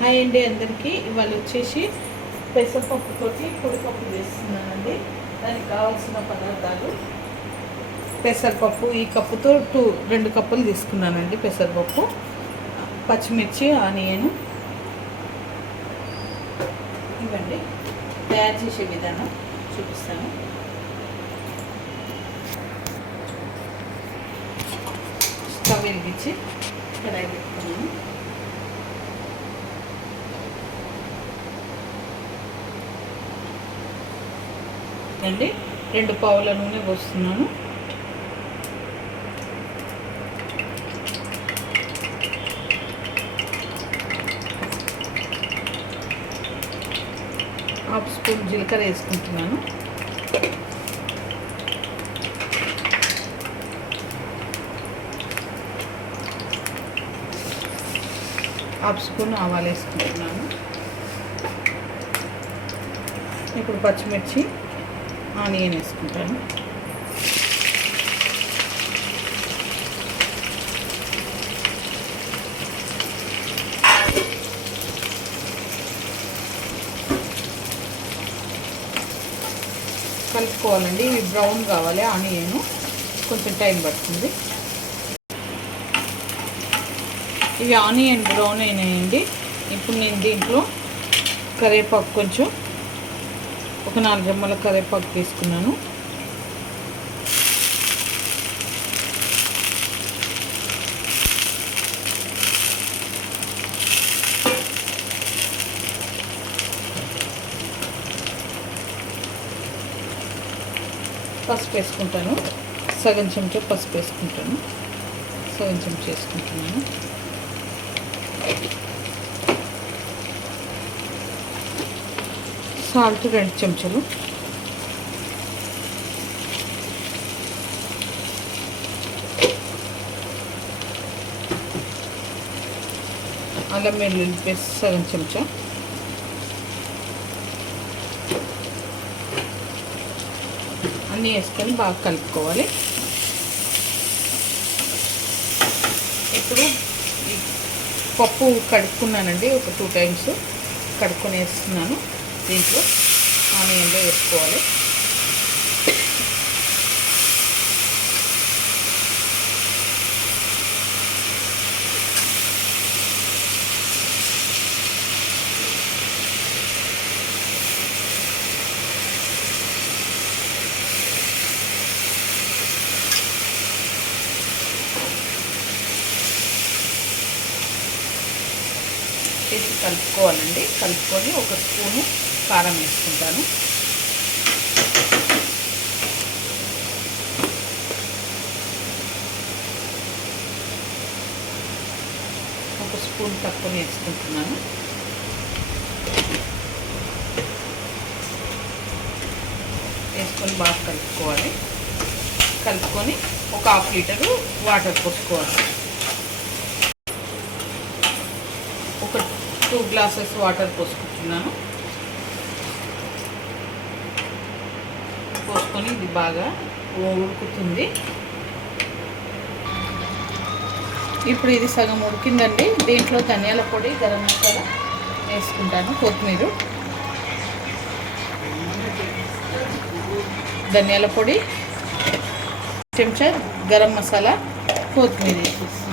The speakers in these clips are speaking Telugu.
హాయ్ అండి అందరికీ. ఇవాళ వచ్చేసి పెసరపప్పుతోటి పొడిపప్పు వేస్తున్నానండి. దానికి కావాల్సిన పదార్థాలు: పెసరపప్పు ఈ కప్పుతో 2 కప్పులు తీసుకున్నానండి పెసరపప్పు, పచ్చిమిర్చి, ఆనియన్. ఇవ్వండి తయారు చేసే విధానం చూపిస్తాను. స్టవ్ వెలిగించి కడాయి పెట్టుకున్నాను. అండి 2 పావుల నూనె పోస్తున్నాను. హాఫ్ స్పూన్ జీలకర్ర వేసుకుంటున్నాను. హాఫ్ స్పూన్ ఆవాలు వేసుకుంటున్నాను. ఇప్పుడు పచ్చిమిర్చి, ఆనియన్ వేసుకుంటాను. కలుపుకోవాలండి. ఇవి బ్రౌన్ కావాలి. ఆనియన్ కొంచెం టైం పడుతుంది. ఇవి ఆనియన్ బ్రౌన్ అయినాయండి. ఇప్పుడు నేను దీంట్లో కరివేపాకు కొంచెం ఒక 4 రెమ్మల కరివేపాకు తీసుకున్నాను. పసుపు వేసుకుంటాను. సగం చెంచా పసుపు వేసుకుంటాను. సగం చెంచా వేసుకుంటున్నాను. సాల్ట్ 2 చెంచాలు. అల్లం వెల్లుల్లి పేస్ట్ సగం చెంచా. అన్నీ వేసుకొని బాగా కలుపుకోవాలి. ఇప్పుడు పప్పు కడుక్కున్నానండి. ఒక 2 టైమ్స్ కడుక్కొని వేస్తున్నాను. దీంట్లో ఆనియన్లో వేసుకోవాలి. వేసి కలుపుకోవాలండి. కలుపుకొని ఒక స్పూను కారం వేసుకుంటాను. ఒక స్పూన్ తక్కువ వేసుకుంటున్నాను. వేసుకొని బాగా కలుపుకోవాలి. కలుపుకొని ఒక 1/2 లీటరు వాటర్ పోసుకోవాలి. ఒక 2 గ్లాసెస్ వాటర్ పోసుకుంటున్నాను. పోసుకొని ఇది బాగా ఉడుకుతుంది. ఇప్పుడు ఇది సగం ఉడికిందండి. దీంట్లో ధనియాల పొడి, గరం మసాలా వేసుకుంటాను. కొత్తిమీర, ధనియాల పొడి చెంచా, గరం మసాలా, కొత్తిమీర వేసేస్తున్నాను.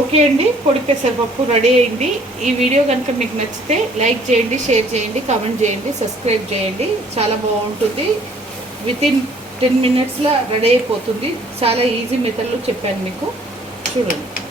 ఓకే అండి, పొడి పెసరపప్పు రెడీ అయింది. ఈ వీడియో కనుక మీకు నచ్చితే లైక్ చేయండి, షేర్ చేయండి, కామెంట్ చేయండి, సబ్స్క్రైబ్ చేయండి. చాలా బాగుంటుంది. వితిన్ 10 మినిట్స్లో రెడీ అయిపోతుంది. చాలా ఈజీ మెథడ్లో చెప్పాను మీకు. చూడండి.